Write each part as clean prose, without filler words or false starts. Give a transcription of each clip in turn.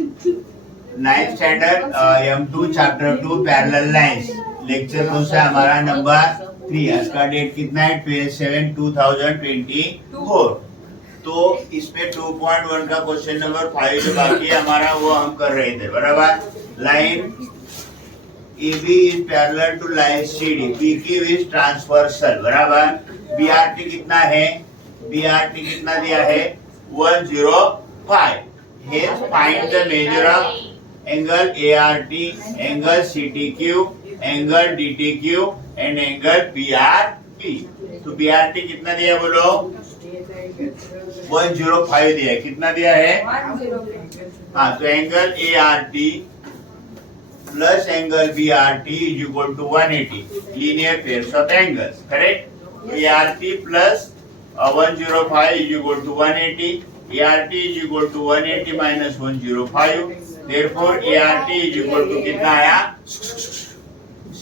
Ninth standard M2 chapter 2 parallel lines lecture कौन सा हमारा नंबर 3। आज का डेट कितना है 27/2024। तो इसमें 2.1 का क्वेश्चन नंबर 5 जो बाकी है हमारा वो हम कर रहे थे बराबर। Line AB is parallel to line CD, PQ is transversal बराबर। BRT कितना है, BRT कितना दिया है 105। Hence find the measure of angle ART, angle CTQ, angle DTQ and angle BRP। तो BRT कितना दिया बोलो 105 दिया है। कितना दिया है हाँ, तो angle ART plus angle BRT is equal to 180 linear pairs of angles, correct? ART plus 105 is equal to 180. ART is equal to 180 minus 105. Therefore ART is equal to कितना आया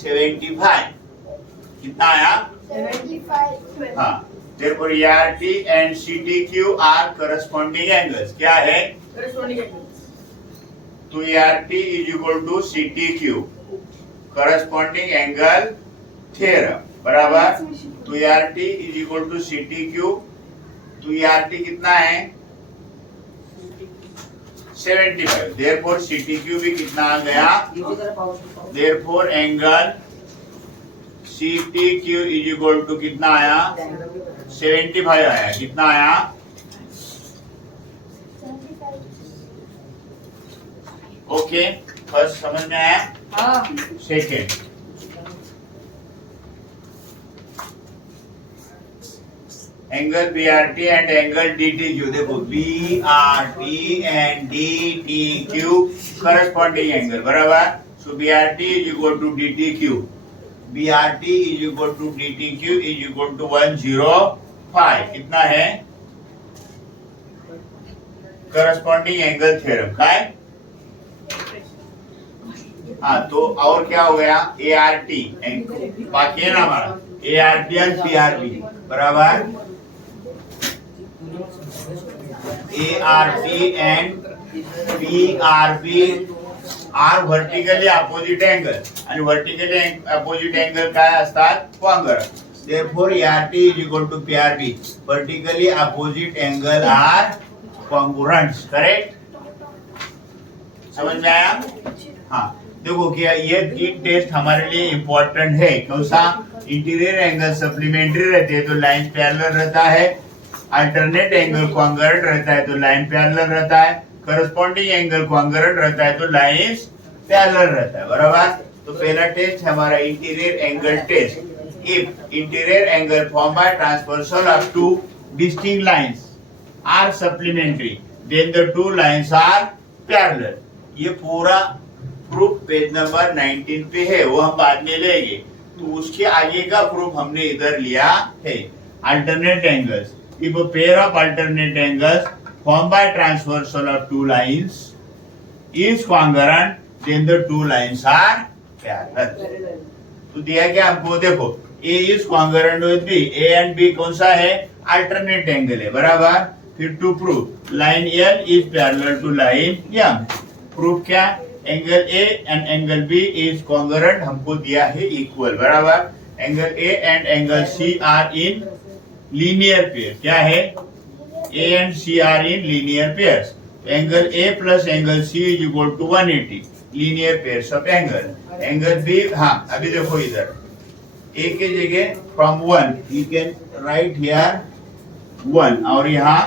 75। कितना आया 75। हाँ, therefore ART and CTQ are corresponding angles। क्या है corresponding angles। तो ART is equal to CTQ corresponding angle theorem बराबर। तो ART is equal to CTQ। तो ART कितना है 75। therefore CTQ भी कितना आ गया, therefore angle CTQ is equal to कितना आया 75 आया। कितना आया ओके फर्स्ट समझ में आया। Second angle BRT and angle DTQ। देखो BRT and DTQ corresponding angle बराबर। So BRT is equal to DTQ, BRT is equal to DTQ is equal to 105। कितना है करस्पॉन्डिंग एंगल थ्योरम का है। हाँ, तो और क्या हो गया ART बाकी है ना हमारा ART एंड PRP बराबर। ART and PRP are vertically opposite angle आणि वर्टिकली अपोजिट एंगल काय असतात congruent. therefore ART is equal to PRP, vertically opposite angle are congruent, correct? समझ में आया। हाँ, देखो क्या ये तीन टेस्ट हमारे लिए इम्पोर्टेंट है। कौन सा इंटीरियर एंगल सप्लीमेंट्री रहते हैं तो लाइन पैरेलल रहता है, अल्टरनेट एंगल कॉन्ग्रुएंट रहता है तो लाइन पैरेलल रहता है, करस्पॉन्डिंग एंगल कॉन्ग्रुएंट रहता है तो लाइन पैरेलल रहता है बराबर। तो पहला टेस्ट हमारा interior angle test. If interior angle form by transversal of two distinct lines are supplementary then the two lines are parallel. ये पूरा प्रूफ पेज नंबर 19 पे है, वो हम बाद में लेंगे। तो उसके आगे का प्रूफ हमने इधर लिया है। Alternate angles, if a pair of alternate angles form by transversal of two lines is congruent then the two lines are parallel. तो दिया क्या हमको, देखो A is congruent with B, A and B कौन सा है अल्टरनेट एंगल है बराबर। फिर to proof line L is parallel to line M। Proof क्या angle A and angle B is congruent हमको दिया है इक्वल बराबर। Angle A and angle C are in linear pair. क्या है A and C are in linear pairs. Angle A plus angle C is equal to 180 linear pairs of angle. Angle B हाँ अभी देखो इधर A के जगह from 1 you can write here 1 और यहाँ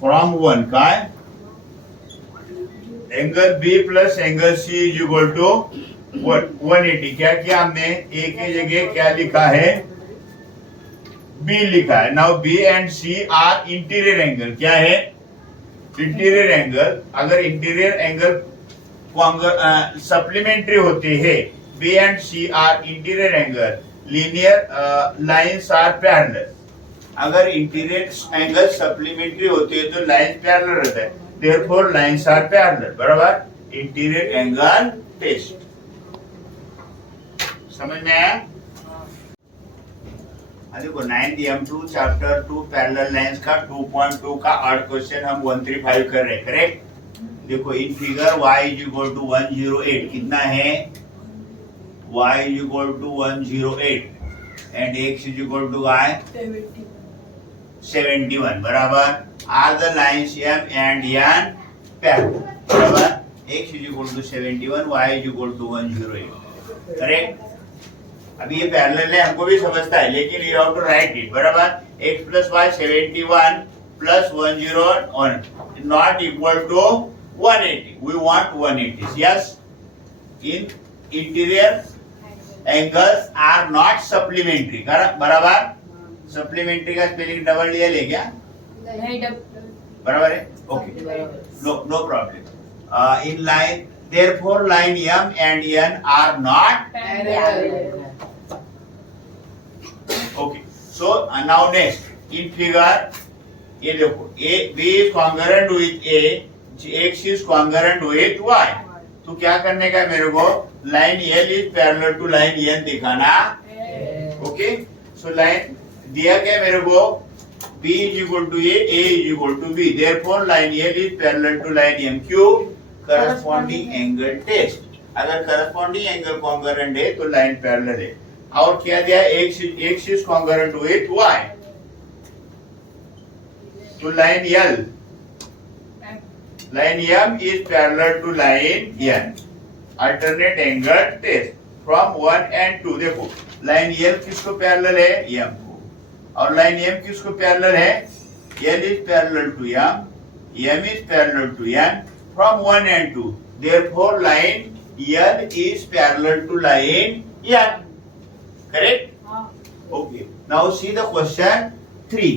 फ्रॉम 1 का angle B plus angle C is equal to 180। क्या किया हमने A के जगह क्या लिखा है B लिखा है। Now B and C are interior angle. क्या है इंटीरियर एंगल। अगर इंटीरियर एंगल सप्लीमेंट्री होते हैं B and C are interior angle, linear lines are parallel. अगर इंटीरियर एंगल सप्लीमेंट्री होते हैं तो लाइन पैरेलल रहता है, therefore lines are parallel बराबर। इंटीरियर एंगल टेस्ट समझ में आया। देखो 9th M2 chapter 2 parallel lines का 2.2 का आर्ट क्वेश्चन हम 135 कर रहे हैं, करेक्ट। देखो in figure y is equal to 108 कितना है y is equal to 108 and x is equal to y 71 बराबर are the lines m and n parallel बराबर x is equal to 71 y is equal to 108 correct. अभी ये parallel है हमको भी समझता है लेकिन you have to write it बराबर x plus y 71 plus 101 not equal to 180 we want 180 yes in interior angles are not supplementary बराबर सप्लीमेंट्री का स्पेलिंग डबल डीएल है क्या बराबर है okay no problem in line therefore line m and n are not okay so now next in figure ये देखो a b is congruent with a x is congruent with y तो क्या करने का है मेरे को line l is parallel to line n दिखाना ओके सो लाइन दिया क्या मेरे को b is equal to a is equal to b therefore line l is parallel to line m क्यों corresponding angle test अगर corresponding angle congruent है तो line parallel है और क्या दिया x is congruent with y तो line L line M is parallel to line N alternate angle test from 1 and 2 देखो लाइन L किसको पैरेलल है M को और लाइन M किसको पैरेलल है L is parallel to M M is parallel to N from 1 and 2 therefore line L is parallel to line N correct okay now see the question 3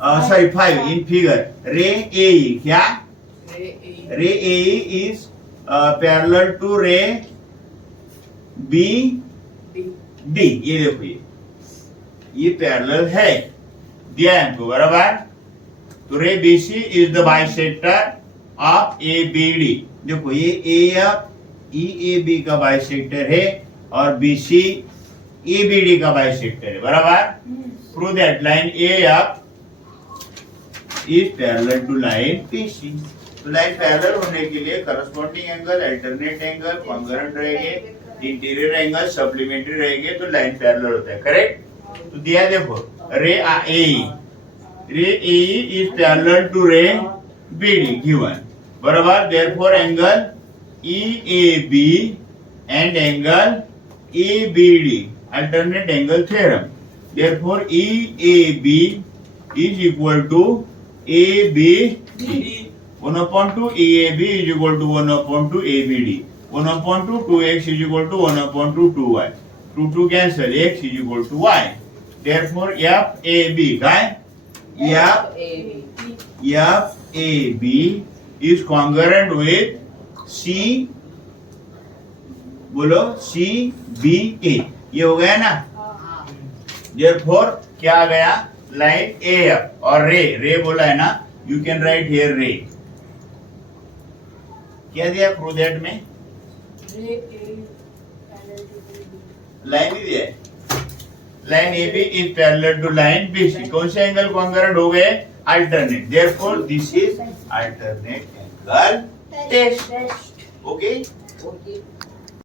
sorry 5 in figure ray AE क्या ray AE is parallel to ray BD ये देखो ये parallel है दिया है हमको बराबर तो रे BC is the bisector of ABD देखो ये AF EAB का बाइसेक्टर है और BC ABD का बाइसेक्टर है बराबर prove that line AF is parallel to line BC तो लाइन पैरेलल होने के लिए corresponding angle alternate angle congruent रहेंगे इंटीरियर एंगल सप्लीमेंट्री रहेंगे तो लाइन पैरेलल होता है करेक्ट तो दिया देखो रे AE is parallel to रे BD given बराबर therefore angle EAB and angle EBD alternate angle theorem therefore EAB is equal to ABD 1/2 EAB is equal to 1/2 ABD 1/2 2x is equal to 1/2 2y 2 cancel x is equal to y therefore FAB काय FAB is congruent with C बोलो CBA ये हो गया ना therefore क्या आ गया line AF और रे बोला है ना you can write here ray क्या दिया प्रूव दैट में लाइन ही दिया है line AB is parallel to line BC कौन से एंगल कॉन्ग्रुएंट हो गए alternate therefore this is alternate angle test okay